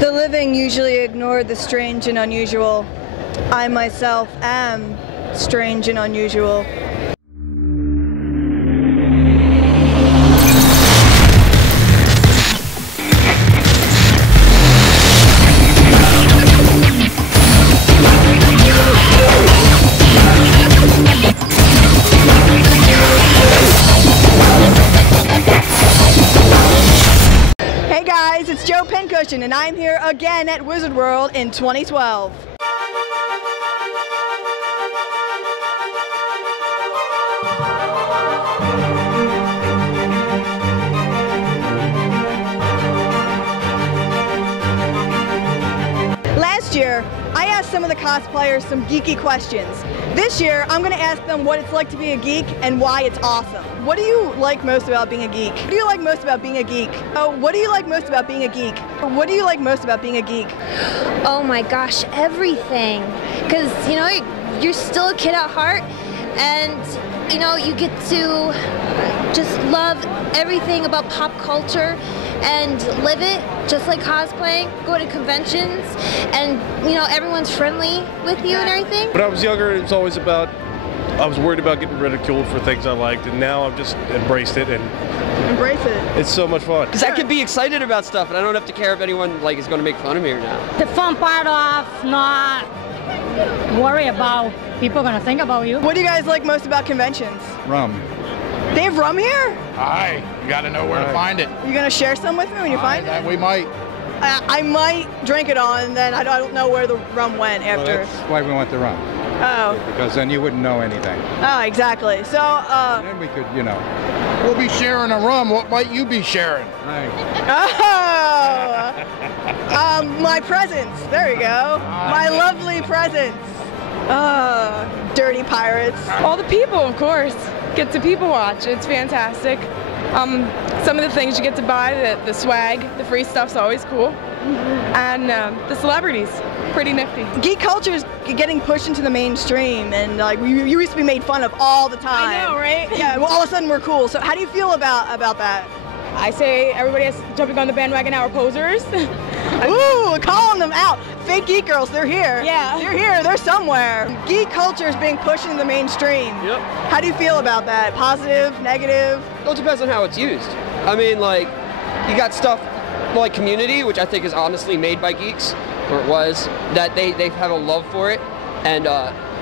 The living usually ignore the strange and unusual. I myself am strange and unusual. Hey guys, it's Pincushion, and I'm here again at Wizard World in 2012. Last year, I asked some of the cosplayers some geeky questions. This year, I'm going to ask them what it's like to be a geek and why it's awesome. What do you like most about being a geek? What do you like most about being a geek? Oh, what do you like most about being a geek? What do you like most about being a geek? Oh my gosh, everything. Because, you know, you're still a kid at heart, and, you know, you get to just love everything about pop culture and live it, just like cosplaying, go to conventions, and, you know, everyone's friendly with you and everything. When I was younger, it was always about, I was worried about getting ridiculed for things I liked, and now I've just embraced it, and Embrace it. it's so much fun. Because I can be excited about stuff, and I don't have to care if anyone is going to make fun of me or not. The fun part of not worry about people gonna think about you. What do you guys like most about conventions? Rum. They have rum here? Aye, you gotta know where to find it. You gonna share some with me when you find it? We might. I might drink it all, and then I don't know where the rum went after. Well, that's why we want the rum. Oh. Because then you wouldn't know anything. Oh, exactly. So, Then we could, you know. We'll be sharing a rum. What might you be sharing? Right. Oh! My presents. There you go. My lovely presents. Dirty pirates. All the people, of course. Get to people watch. It's fantastic. Some of the things you get to buy, the swag, the free stuff's always cool. And the celebrities, pretty nifty. Geek culture is getting pushed into the mainstream, and like you used to be made fun of all the time. I know, right? Yeah. Well, all of a sudden we're cool. So how do you feel about that? I say everybody is jumping on the bandwagon now are posers. Ooh, calling them out. Fake geek girls, they're here. Yeah. They're here, they're somewhere. Geek culture is being pushed into the mainstream. Yep. How do you feel about that? Positive, negative? Well, it depends on how it's used. I mean, like, you got stuff like Community, which I think is honestly made by geeks, or it was, that they have a love for it, and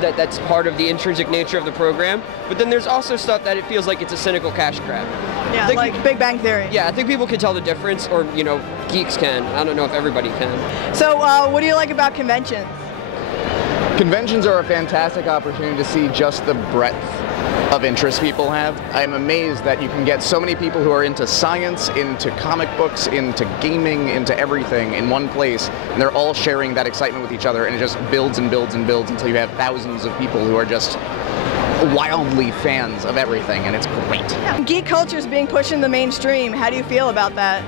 that's part of the intrinsic nature of the program. But then there's also stuff that it feels like it's a cynical cash grab. Yeah, like Big Bang Theory. Yeah, I think people can tell the difference, or, you know, geeks can. I don't know if everybody can. So what do you like about conventions? Conventions are a fantastic opportunity to see just the breadth of interest people have. I'm amazed that you can get so many people who are into science, into comic books, into gaming, into everything in one place, and they're all sharing that excitement with each other, and it just builds and builds and builds until you have thousands of people who are just wildly fans of everything, and it's great. Yeah. Geek culture is being pushed in the mainstream. How do you feel about that?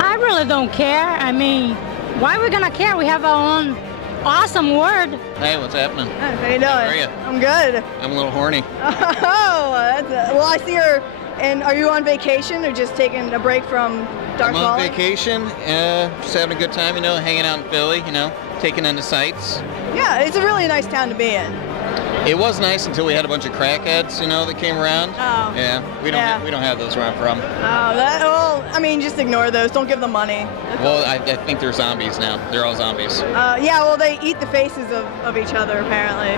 I really don't care. I mean, why are we gonna care? We have our own awesome word. Hey, what's happening? How you doing? How are you? I'm good. I'm a little horny. Oh, well, I see you're. And are you on vacation or just taking a break from Dark I'm on Falling? vacation, just having a good time, you know, hanging out in Philly, you know, taking in the sights. Yeah, it's a really nice town to be in. It was nice until we had a bunch of crackheads, you know, that came around. Oh. Yeah, we don't have those where I'm from. Oh, well, I mean, just ignore those. Don't give them money. Well, I think they're zombies now. They're all zombies. Yeah, well, they eat the faces of each other, apparently.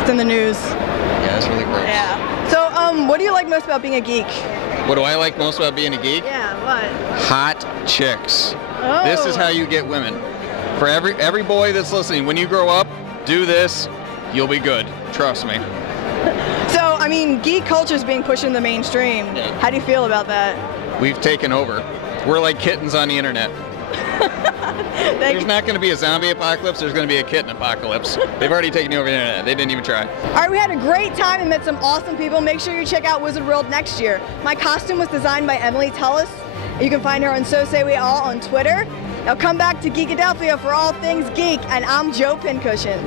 It's in the news. Yeah, that's really gross. Yeah. So, what do you like most about being a geek? What do I like most about being a geek? Yeah, what? Hot chicks. Oh. This is how you get women. For every boy that's listening, when you grow up, do this, you'll be good. Trust me. So, I mean, geek culture is being pushed in the mainstream. Yeah. How do you feel about that? We've taken over. We're like kittens on the internet. There's not going to be a zombie apocalypse, there's going to be a kitten apocalypse. They've already taken over the internet. They didn't even try. All right, we had a great time and met some awesome people. Make sure you check out Wizard World next year. My costume was designed by Emily Tullis. You can find her on So Say We All on Twitter. Now come back to Geekadelphia for all things geek, and I'm Pincushion.